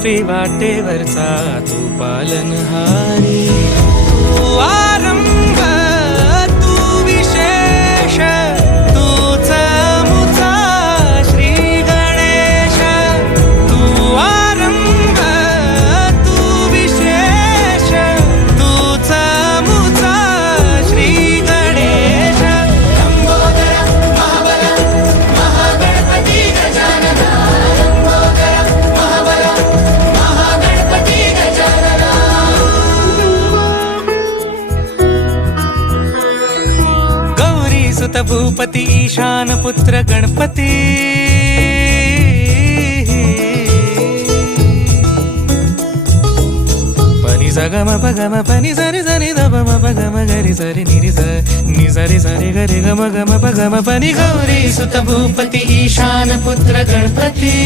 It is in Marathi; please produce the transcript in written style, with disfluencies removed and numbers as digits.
वाटेवरचा तू पालनहारी, तू आरंभ तू विशेष, तूच मुचा श्री गणेश, तू आरंभ तू विशेष, तूच मुचा श्री गणेश. लंबोदर महाबल महागणपती गजानन, लंबोदर महाबल महागणपती गजानन. गौरी सुत भूपती ईशान पुत्र गणपती, पनि सगम पगम पनि सरि सरि द म पगम गरि सरि निरि स नि सरि सरि गरि गम गम पगम पनि. गौरी सुत भूपती ईशान पुत्र गणपती.